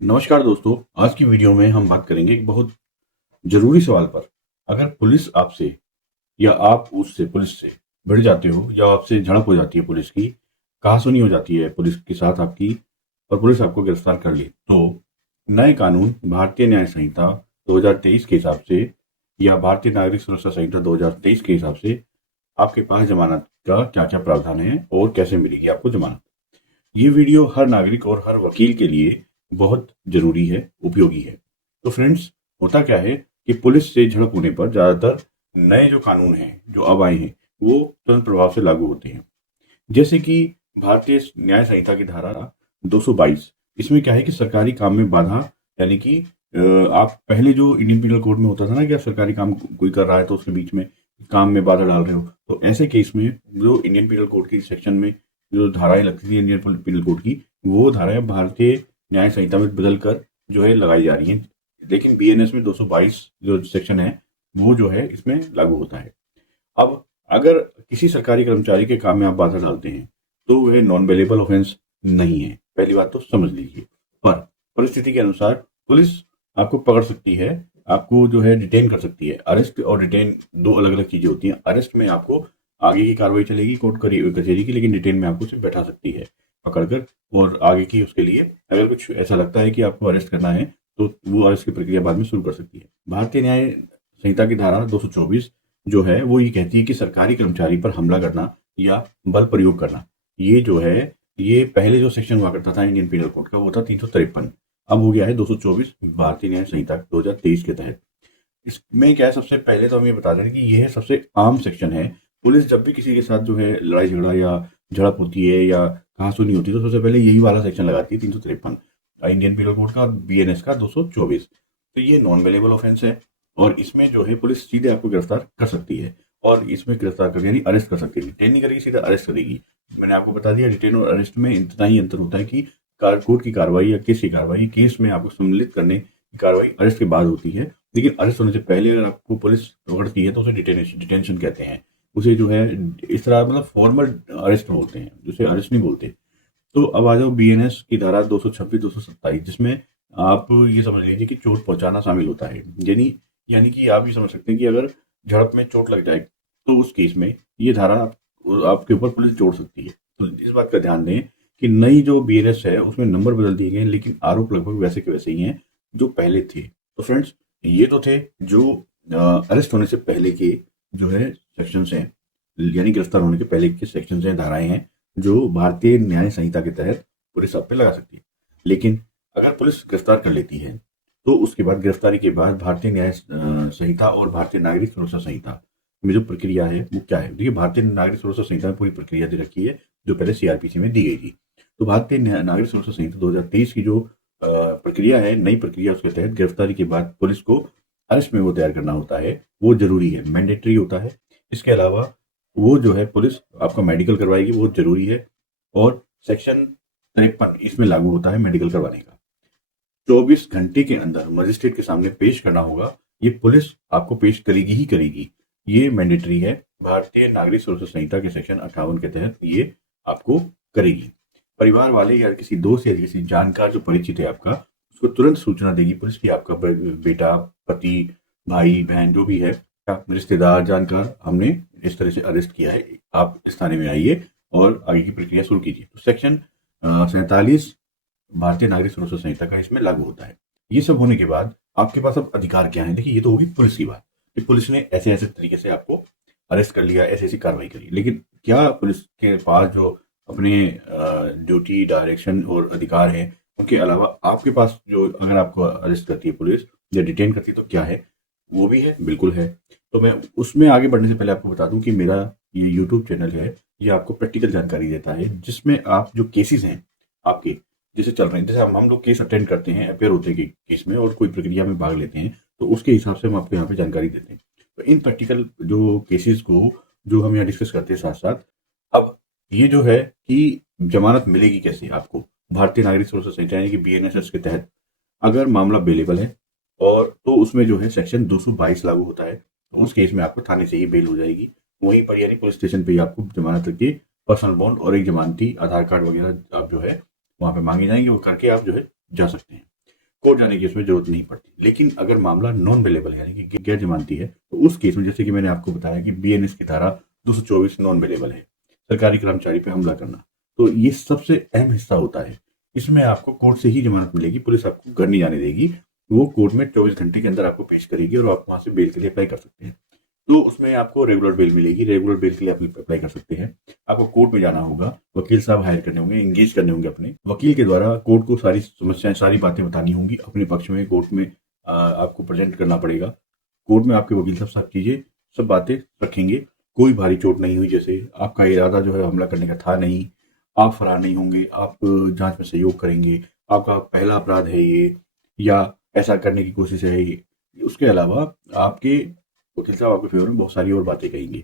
नमस्कार दोस्तों। आज की वीडियो में हम बात करेंगे एक बहुत जरूरी सवाल पर। अगर पुलिस आपसे या आप उससे पुलिस से भिड़ जाते हो या आपसे झड़प हो जाती है, पुलिस की कहासुनी हो जाती है पुलिस के साथ आपकी, और पुलिस आपको गिरफ्तार कर ले, तो नए कानून भारतीय न्याय संहिता 2023 के हिसाब से या भारतीय नागरिक सुरक्षा संहिता 2023 के हिसाब से आपके पास जमानत का क्या क्या प्रावधान है और कैसे मिलेगी आपको जमानत। ये वीडियो हर नागरिक और हर वकील के लिए बहुत जरूरी है, उपयोगी है। तो फ्रेंड्स, होता क्या है कि पुलिस से झड़प होने पर ज्यादातर नए जो कानून हैं जो अब आए हैं वो तुरंत प्रभाव से लागू होते हैं। जैसे कि भारतीय न्याय संहिता की धारा 222, इसमें क्या है कि सरकारी काम में बाधा, यानी कि आप पहले जो इंडियन पिनल कोड में होता था ना कि आप सरकारी काम कोई कर रहा है तो उसके बीच में काम में बाधा डाल रहे हो, तो ऐसे केस में जो इंडियन पिनल कोड की सेक्शन में जो धाराएं लगती थी इंडियन पिनल कोड की, वो धाराएं भारतीय न्याय संहिता में बदल कर जो है लगाई जा रही हैं। लेकिन बीएनएस में 222 जो सेक्शन है वो जो है इसमें लागू होता है। अब अगर किसी सरकारी कर्मचारी के काम में आप बाधा डालते हैं तो वह नॉन बेलेबल ऑफेंस नहीं है, पहली बात तो समझ लीजिए। पर परिस्थिति के अनुसार पुलिस आपको पकड़ सकती है, आपको जो है डिटेन कर सकती है। अरेस्ट और डिटेन दो अलग अलग चीजें होती हैं। अरेस्ट में आपको आगे की कार्रवाई चलेगी कोर्ट कचहरी की, लेकिन डिटेन में आपको सिर्फ बैठा सकती है पकड़कर, और आगे की उसके लिए अगर कुछ ऐसा लगता है कि आपको अरेस्ट करना है तो वो अरेस्ट की प्रक्रिया बाद में शुरू कर सकती है। भारतीय न्याय संहिता की धारा 224 जो है वो ये कहती है कि सरकारी कर्मचारी पर हमला करना या बल प्रयोग करना, ये जो है, ये पहले जो सेक्शन हुआ करता था इंडियन पीनल कोड का वो था 353, अब हो गया है 224 भारतीय न्याय संहिता 2023 के तहत। इसमें क्या है, सबसे पहले तो हम ये बता दें कि यह सबसे आम सेक्शन है। पुलिस जब भी किसी के साथ जो है लड़ाई झगड़ा या झड़प होती है या कहासुनी होती है तो सबसे पहले यही वाला सेक्शन लगाती है, 353 इंडियन पीनल कोड का और बीएनएस का 224। तो ये नॉन वेलेबल ऑफेंस है और इसमें जो है पुलिस सीधे आपको गिरफ्तार कर सकती है, और इसमें गिरफ्तार कर यानी अरेस्ट कर सकती है। डिटेन नहीं करेगी, सीधा अरेस्ट करेगी। मैंने आपको बता दिया डिटेन और अरेस्ट में इतना ही अंतर होता है कि कोर्ट की कार्रवाई या केस की कार्रवाई, केस में आपको सम्मिलित करने की कार्रवाई अरेस्ट के बाद होती है, लेकिन अरेस्ट होने से पहले अगर आपको पुलिस पकड़ती है तो उसे डिटेंशन कहते हैं। उसे जो है इस तरह मतलब फॉर्मल अरेस्ट बोलते हैं, जिसे अरेस्ट नहीं बोलते। तो अब आ जाओ बीएनएस की धारा 226 227, जिसमें आप ये समझ लीजिए कि चोट पहुंचाना शामिल होता है। यानी यानी कि आप ये समझ सकते हैं कि अगर झड़प में चोट लग जाए तो उस केस में ये धारा आपके ऊपर पुलिस जोड़ सकती है। तो इस बात का ध्यान दें कि नई जो बीएनएस है उसमें नंबर बदल दिए गए हैं, लेकिन आरोप लगभग वैसे के वैसे ही हैं जो पहले थे। तो फ्रेंड्स, ये तो थे जो अरेस्ट होने से पहले के जो है सेक्शंस हैं, यानी गिरफ्तार होने के पहले के सेक्शंस हैं, धाराएं हैं जो भारतीय न्याय संहिता के तहत पुलिस आप पे लगा सकती है। लेकिन अगर पुलिस गिरफ्तार कर लेती है तो उसके बाद गिरफ्तारी के बाद भारतीय न्याय संहिता और भारतीय नागरिक सुरक्षा संहिता में जो प्रक्रिया है वो क्या है। देखिए, भारतीय नागरिक सुरक्षा संहिता में पूरी प्रक्रिया दे रखी है जो पहले सीआरपीसी में दी गई थी। तो भारतीय नागरिक सुरक्षा संहिता 2023 की जो प्रक्रिया है, नई प्रक्रिया, उसके तहत गिरफ्तारी के बाद पुलिस को अरेस्ट में वो तैयार करना होता है, वो जरूरी है, मैंडेटरी होता है। इसके अलावा वो जो है पुलिस आपका मेडिकल करवाएगी, वो जरूरी है। और सेक्शन 53 इसमें लागू होता है मेडिकल करवाने का। 24 घंटे के अंदर मजिस्ट्रेट के सामने पेश करना होगा, ये पुलिस आपको पेश करेगी ही करेगी, ये मैंडेटरी है। भारतीय नागरिक सुरक्षा संहिता के सेक्शन 58 के तहत ये आपको करेगी। परिवार वाले या किसी दोस्त या किसी जानकार जो परिचित है आपका, उसको तुरंत सूचना देगी पुलिस की आपका बेटा, पति, भाई, बहन जो भी है, रिश्तेदार, जानकार, हमने इस तरह से अरेस्ट किया है, आप इस थाने में आइए और आगे की प्रक्रिया शुरू कीजिए। तो सेक्शन 47 भारतीय नागरिक सुरक्षा संहिता का इसमें लागू होता है। ये सब होने के बाद आपके पास अब अधिकार क्या है। देखिए, ये तो होगी पुलिस की बात कि पुलिस ने ऐसे ऐसे तरीके से आपको अरेस्ट कर लिया, ऐसी ऐसी कार्रवाई करी, लेकिन क्या पुलिस के पास जो अपने ड्यूटी, डायरेक्शन और अधिकार है उनके अलावा आपके पास जो, अगर आपको अरेस्ट करती है पुलिस या डिटेन करती है तो क्या है, वो भी है, बिल्कुल है। तो मैं उसमें आगे बढ़ने से पहले आपको बता दूं कि मेरा ये यूट्यूब चैनल है, ये आपको प्रैक्टिकल जानकारी देता है, जिसमें आप जो केसेस हैं आपके जैसे चल रहे हैं, जैसे हम लोग केस अटेंड करते हैं, अपेयर होते हैं केस में और कोई प्रक्रिया में भाग लेते हैं, तो उसके हिसाब से हम आपको यहाँ पे जानकारी देते हैं। तो इन प्रैक्टिकल जो केसेस को जो हम यहाँ डिस्कस करते हैं साथ साथ, अब ये जो है कि जमानत मिलेगी कैसे आपको भारतीय नागरिक सुरक्षा संहिता यानी कि बीएनएसएस के तहत, अगर मामला बेलेबल है और तो उसमें जो है सेक्शन 222 लागू होता है। तो उस केस में आपको थाने से ही बेल हो जाएगी, वहीं पर यानी पुलिस स्टेशन पे ही आपको जमानत रख के पर्सनल बॉन्ड और एक जमानती आधार कार्ड वगैरह आप जो है वहां पे मांगे जाएंगे, वो करके आप जो है जा सकते हैं। कोर्ट जाने की इसमें जरूरत नहीं पड़ती। लेकिन अगर मामला नॉन बेलेबल है, यानी कि गैर जमानती है, तो उस केस में जैसे कि मैंने आपको बताया कि बीएनएस की धारा 224 नॉन बेलेबल है, सरकारी कर्मचारी पे हमला करना। तो ये सबसे अहम हिस्सा होता है। इसमें आपको कोर्ट से ही जमानत मिलेगी, पुलिस आपको घर नहीं जाने देगी। वो कोर्ट में 24 घंटे के अंदर आपको पेश करेगी और आप वहां से बेल के लिए अप्लाई कर सकते हैं। तो उसमें आपको रेगुलर बेल मिलेगी। रेगुलर बेल के लिए आप अप्लाई कर सकते हैं। आपको कोर्ट में जाना होगा, वकील साहब हायर करने होंगे, एंगेज करने होंगे। अपने वकील के द्वारा कोर्ट को सारी समस्याएं, सारी बातें बतानी होंगी अपने पक्ष में। कोर्ट में आपको प्रेजेंट करना पड़ेगा। कोर्ट में आपके वकील साहब सब चीजें, सब बातें रखेंगे। कोई भारी चोट नहीं हुई, जैसे आपका इरादा जो है हमला करने का था नहीं, आप फरार नहीं होंगे, आप जांच में सहयोग करेंगे, आपका पहला अपराध है ये, या ऐसा करने की कोशिश है ये। उसके अलावा आपके वकील साहब आपके फेवर में बहुत सारी और बातें कहेंगे।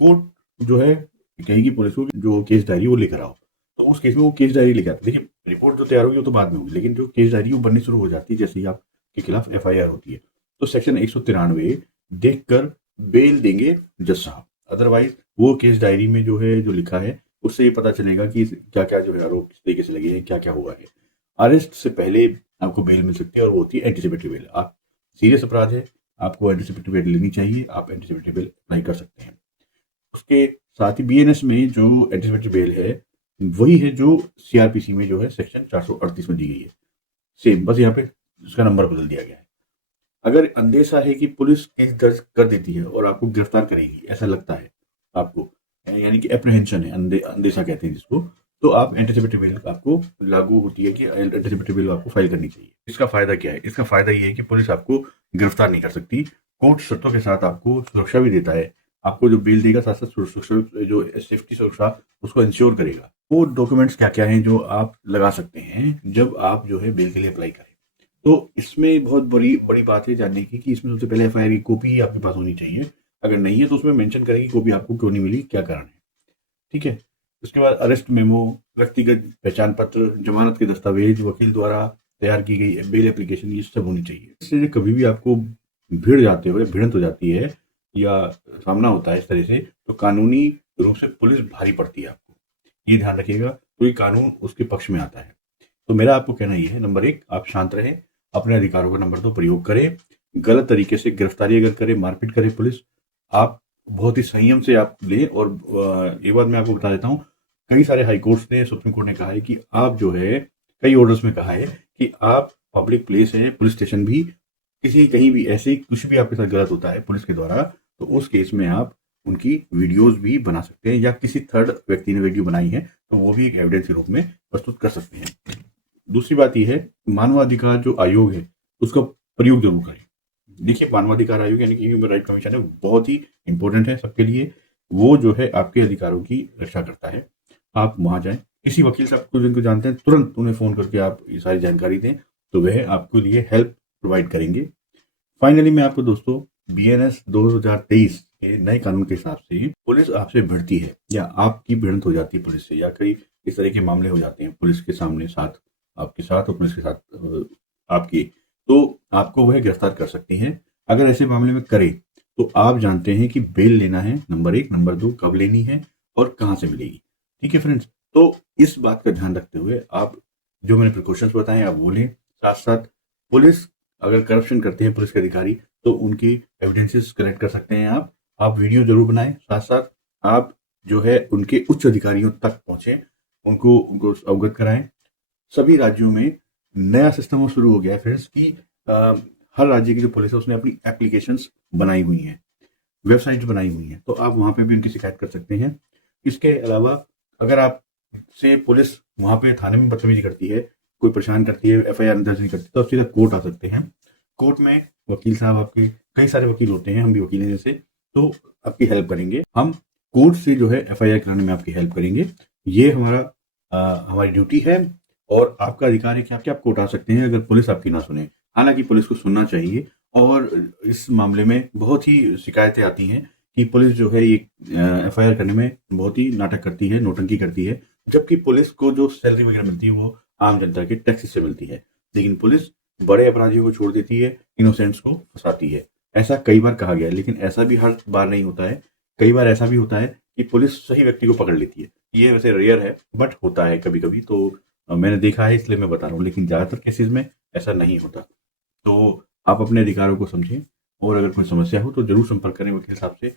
कोर्ट जो है कहेगी पुलिस को कि जो केस डायरी वो लेकर आओ। तो उस केस में वो केस डायरी लेकर आते। देखिए, रिपोर्ट जो तैयार होगी वो तो बाद में होगी, लेकिन जो केस डायरी वो बननी शुरू हो जाती है जैसे ही आपके खिलाफ एफआईआर होती है। तो सेक्शन 193 देखकर बेल देंगे जज साहब। अदरवाइज वो केस डायरी में जो है, जो लिखा है, उससे ये पता चलेगा कि क्या क्या जो है आरोप किस तरीके से लगे हैं, क्या क्या हुआ है। अरेस्ट से पहले आपको बेल मिल सकती है और वो होती है एंटीसिपेटरी बेल। आप सीरियस अपराध है, आपको एंटीसिपेटरी बेल लेनी चाहिए, आप एंटीसिपेटरी बेल अप्लाई कर सकते हैं। उसके साथ ही बीएनएस में जो एंटीसिपेटरी बेल है वही है जो सीआरपीसी में जो है सेक्शन 438 में दी गई है। सेम, बस यहाँ पे उसका नंबर बदल दिया गया है। अगर अंदेशा है कि पुलिस केस दर्ज कर देती है और आपको गिरफ्तार करेगी, ऐसा लगता है आपको, यानी कि एप्रीहेंशन है, अंदेशा कहते हैं जिसको, तो आप एंटीसिपेटरी बेल आपको लागू होती है कि एंटीसिपेटरी बेल आपको फाइल करनी चाहिए। इसका फायदा क्या है? इसका फायदा ये है कि पुलिस आपको गिरफ्तार नहीं कर सकती। कोर्ट शर्तों के साथ आपको सुरक्षा भी देता है। आपको जो बेल देगा, साथ साथ सुरक्षा, जो सेफ्टी सुरक्षा, उसको इंश्योर करेगा। वो डॉक्यूमेंट्स क्या क्या हैं जो आप लगा सकते हैं जब आप जो है बेल के लिए अप्लाई करें। तो इसमें बहुत बड़ी बड़ी बात है जानने की कि इसमें सबसे पहले एफआईआर की कॉपी आपके पास होनी चाहिए। अगर नहीं है तो उसमें मेंशन करेगी कॉपी आपको क्यों नहीं मिली, क्या कारण है। ठीक है। उसके बाद अरेस्ट मेमो, व्यक्तिगत पहचान पत्र, जमानत के दस्तावेज, वकील द्वारा तैयार की गई बेल एप्लीकेशन, ये सब होनी चाहिए। इससे कभी भी आपको भिड़ जाते हुए भिड़ंत हो जाती है या सामना होता है इस तरह से, तो कानूनी रूप से पुलिस भारी पड़ती है आपको। ये ध्यान रखिएगा, कोई कानून उसके पक्ष में आता है। तो मेरा आपको कहना ये है, नंबर 1, आप शांत रहें, अपने अधिकारों का नंबर 2 प्रयोग करें। गलत तरीके से गिरफ्तारी अगर करे, मारपीट करे पुलिस, आप बहुत ही संयम से आप ले। और एक बात मैं आपको बता देता हूँ, कई सारे हाई कोर्ट्स ने, सुप्रीम कोर्ट ने कहा है कि आप जो है, कई ऑर्डर्स में कहा है कि आप पब्लिक प्लेस है, पुलिस स्टेशन भी, किसी कहीं भी ऐसे कुछ भी आपके साथ गलत होता है पुलिस के द्वारा, तो उस केस में आप उनकी वीडियोस भी बना सकते हैं, या किसी थर्ड व्यक्ति ने वीडियो बनाई है तो वो भी एक एविडेंस के रूप में प्रस्तुत कर सकते हैं। दूसरी बात यह है, मानवाधिकार जो आयोग है उसका प्रयोग जरूर करें। देखिए, मानवाधिकार आयोग यानी कि ह्यूमन राइट कमीशन है, बहुत ही इंपॉर्टेंट है सबके लिए। वो जो है आपके अधिकारों की रक्षा करता है। आप वहां जाएं, किसी वकील साहब को जिनको जानते हैं, तुरंत उन्हें फोन करके आप ये सारी जानकारी दें, तो वह आपके लिए हेल्प प्रोवाइड करेंगे। फाइनली मैं आपको दोस्तों बीएनएस 2023 के नए कानून के हिसाब से पुलिस आपसे भिड़ती है या आपकी भिड़ंत हो जाती है पुलिस से, या कई इस तरह के मामले हो जाते हैं पुलिस के सामने, साथ आपके साथ और पुलिस के साथ आपकी, तो आपको वह गिरफ्तार कर सकते हैं। अगर ऐसे मामले में करे तो आप जानते हैं कि बेल लेना है, नंबर 1, नंबर 2, कब लेनी है और कहां से मिलेगी। ठीक है फ्रेंड्स, तो इस बात का ध्यान रखते हुए आप जो मैंने प्रिकॉशंस बताए आप वो लें। साथ साथ पुलिस अगर करप्शन करते हैं पुलिस के अधिकारी, तो उनकी एविडेंसेस कलेक्ट कर सकते हैं आप वीडियो जरूर बनाएं। साथ साथ आप जो है उनके उच्च अधिकारियों तक पहुंचे, उनको अवगत कराएं। सभी राज्यों में नया सिस्टम शुरू हो गया है फ्रेंड्स कि हर राज्य की जो पुलिस है उसने अपनी एप्लीकेशंस बनाई हुई हैं, वेबसाइट्स बनाई हुई हैं, तो आप वहां पे भी उनकी शिकायत कर सकते हैं। इसके अलावा अगर आप से पुलिस वहां पे थाने में बदतमीजी करती है, कोई परेशान करती है, एफआईआर दर्ज नहीं करती, तो आप सीधा कोर्ट आ सकते हैं। कोर्ट में वकील साहब, आपके कई सारे वकील होते हैं, हम भी वकील हैं जैसे, तो आपकी हेल्प करेंगे। हम कोर्ट से जो है एफआईआर कराने में आपकी हेल्प करेंगे। ये हमारी ड्यूटी है और आपका अधिकार है कि आप कोर्ट आ सकते हैं अगर पुलिस आपकी ना सुने। हालांकि पुलिस को सुनना चाहिए, और इस मामले में बहुत ही शिकायतें आती हैं कि पुलिस जो है ये एफआईआर करने में बहुत ही नाटक करती है, नौटंकी करती है, जबकि पुलिस को जो सैलरी वगैरह मिलती है वो आम जनता के टैक्स से मिलती है। लेकिन पुलिस बड़े अपराधियों को छोड़ देती है, इनोसेंट्स को फंसाती है। ऐसा कई बार कहा गया है, लेकिन ऐसा भी हर बार नहीं होता है। कई बार ऐसा भी होता है कि पुलिस सही व्यक्ति को पकड़ लेती है। ये वैसे रेयर है, बट होता है कभी कभी, तो मैंने देखा है इसलिए मैं बता रहा हूँ। लेकिन ज्यादातर केसेस में ऐसा नहीं होता। तो आप अपने अधिकारों को समझें और अगर कोई समस्या हो तो ज़रूर संपर्क करें वकील साहब से।